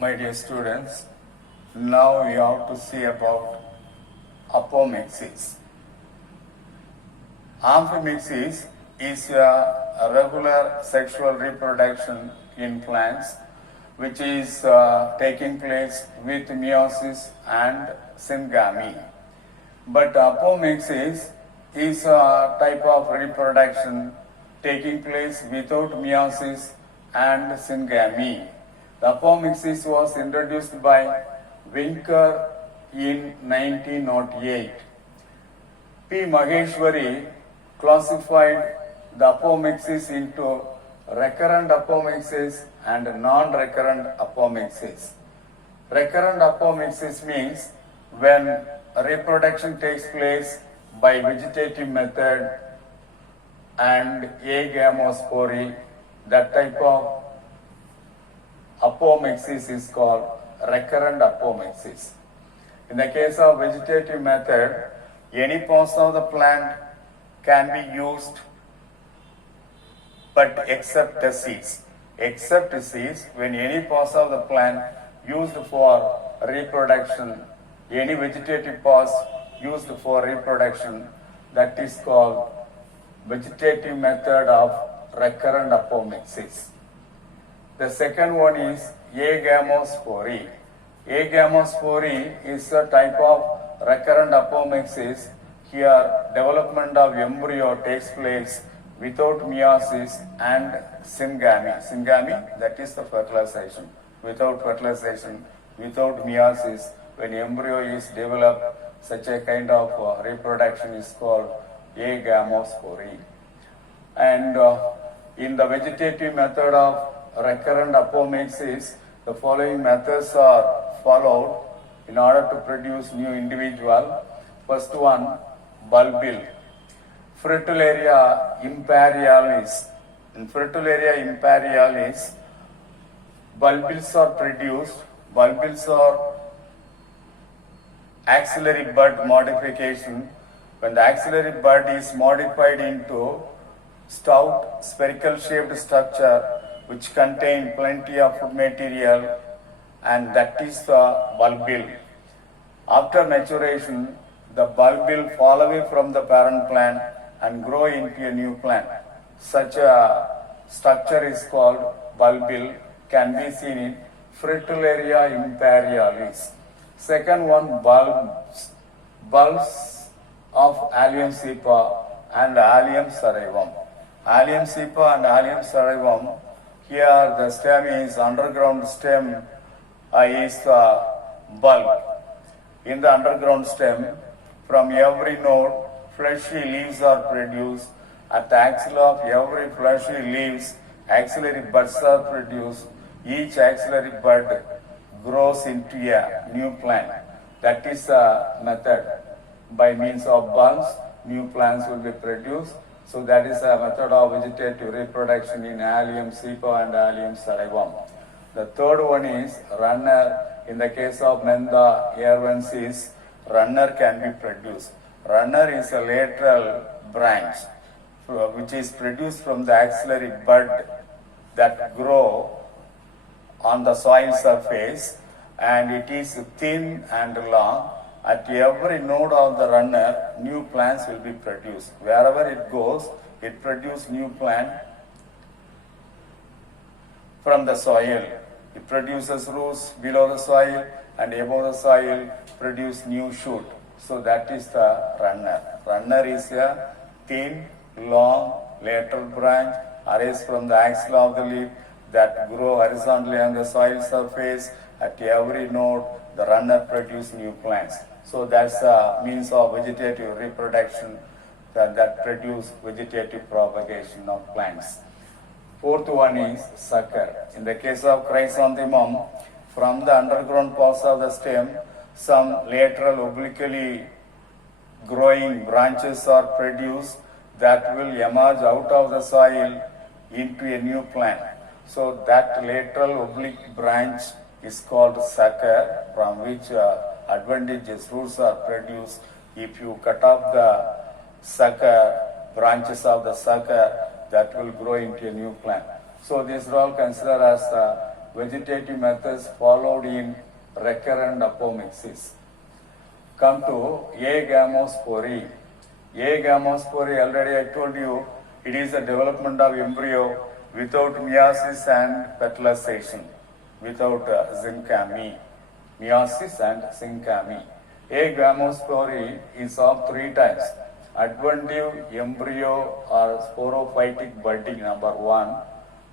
My dear students, now we have to see about apomixis. Amphimixis is a regular sexual reproduction in plants which is taking place with meiosis and syngamy. But apomixis is a type of reproduction taking place without meiosis and syngamy. The apomixis was introduced by Winker in 1908. P. Maheshwari classified the apomixis into recurrent apomixis and non-recurrent apomixis. Recurrent apomixis means when reproduction takes place by vegetative method and agamospory, that type of apomixis is called recurrent apomixis. In the case of vegetative method, any parts of the plant can be used but except the seeds. Except seeds, when any parts of the plant used for reproduction, any vegetative parts used for reproduction, that is called vegetative method of recurrent apomixis. The second one is agamospory. Agamospory is a type of recurrent apomixis. Here, development of embryo takes place without meiosis and syngamy. Syngamy, that is the fertilization. Without fertilization, without meiosis, when embryo is developed, such a kind of reproduction is called agamospory. And in the vegetative method of recurrent apomixis, the following methods are followed in order to produce new individual. First one, bulbil. Fritillaria imperialis. In Fritillaria imperialis, bulbils are produced. Bulbils are axillary bud modification. When the axillary bud is modified into stout spherical shaped structure which contain plenty of food material, and that is the bulbil. After maturation, the bulbil fall away from the parent plant and grow into a new plant. Such a structure is called bulbil, can be seen in Fritillaria imperialis. Second one, bulbs. Bulbs of Allium cepa and Allium ceraevum. Allium cepa and Allium ceraevum, here the stem is underground stem is the bulb. In the underground stem, from every node, fleshy leaves are produced. At the axilla of every fleshy leaves, axillary buds are produced. Each axillary bud grows into a new plant. That is the method. By means of bulbs, new plants will be produced. So that is a method of vegetative reproduction in Allium cepa and Allium ceraevum. The third one is runner. In the case of Mentha aervensis, runner can be produced. Runner is a lateral branch which is produced from the axillary bud that grow on the soil surface, and it is thin and long. At every node of the runner, new plants will be produced. Wherever it goes, it produces new plant from the soil. It produces roots below the soil, and above the soil produce new shoot. So that is the runner. Runner is a thin, long, lateral branch arise from the axilla of the leaf that grow horizontally on the soil surface. At every node, the runner produce new plants. So that's a means of vegetative reproduction that produce vegetative propagation of plants. Fourth one is sucker. In the case of chrysanthemum, from the underground parts of the stem, some lateral obliquely growing branches are produced that will emerge out of the soil into a new plant. So that lateral oblique branch is called sucker, from which advantageous roots are produced. If you cut off the sucker, branches of the sucker, that will grow into a new plant. So these are all considered as vegetative methods followed in recurrent apomixis. Come to agamospory. Agamospory, already I told you, it is the development of embryo without meiosis and fertilization, without syncamy. Meiosis and syncamy. Agamospory is of three types. Adventive embryo or sporophytic budding, number one.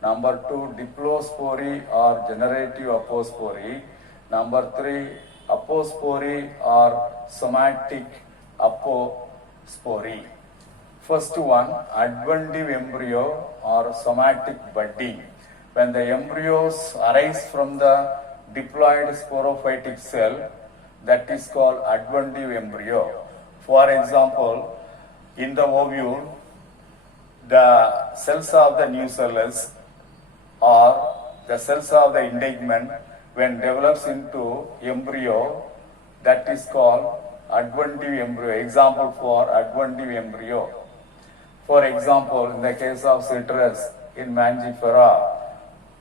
Number two, diplospory or generative apospory. Number three, apospory or somatic apospory. First one, adventive embryo or somatic budding. When the embryos arise from the diploid sporophytic cell, that is called adventive embryo. For example, in the ovule, the cells of the nucellus or the cells of the integument, when develops into embryo, that is called adventive embryo. Example for adventive embryo. For example, in the case of citrus in Mangifera,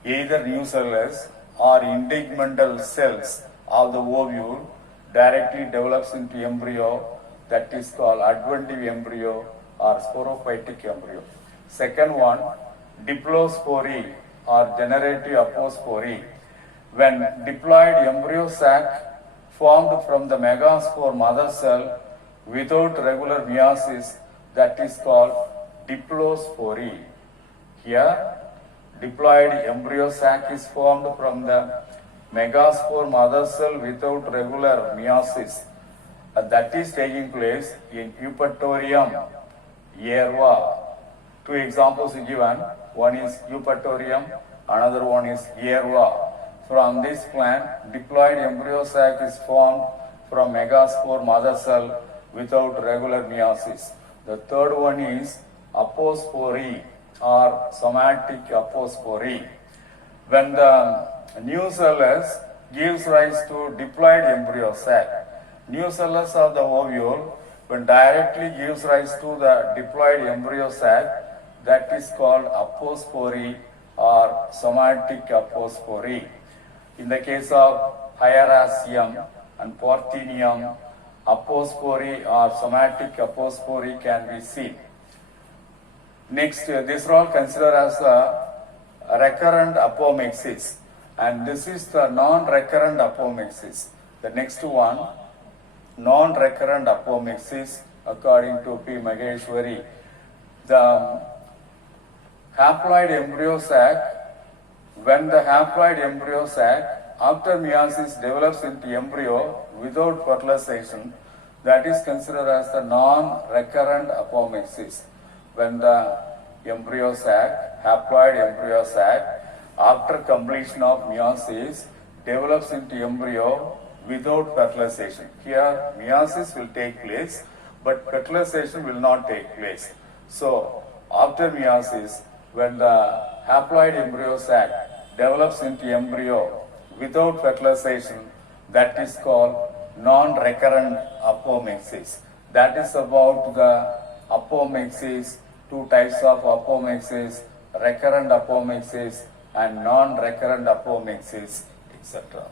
either nucellus or integumental cells of the ovule directly develops into embryo, that is called adventive embryo or sporophytic embryo. Second one, diplospory or generative apospory. When diploid embryo sac formed from the megaspore mother cell without regular meiosis, that is called diplospory. Here, diploid embryo sac is formed from the megaspore mother cell without regular meiosis. That is taking place in Eupatorium yerba. Two examples given. One is Eupatorium, another one is yerba. From this plant, diploid embryo sac is formed from megaspore mother cell without regular meiosis. The third one is apospory or somatic apospory. When the nucellus gives rise to diploid embryo sac, nucellus of the ovule, when directly gives rise to the diploid embryo sac, that is called apospory or somatic apospory. In the case of Hieracium and Porcinium, apospory or somatic apospory can be seen. Next, these are all considered as a recurrent apomixis, and this is the non-recurrent apomixis. The next one, non-recurrent apomixis, according to P. Maheshwari. The haploid embryo sac, when the haploid embryo sac after meiosis develops into embryo without fertilization, that is considered as the non-recurrent apomixis. When the embryo sac, haploid embryo sac, after completion of meiosis develops into embryo without fertilization. Here meiosis will take place, but fertilization will not take place. So after meiosis, when the haploid embryo sac develops into embryo without fertilization, that is called non-recurrent apomixis. That is about the apomixis, two types of apomixis, recurrent apomixis and non-recurrent apomixis, etc.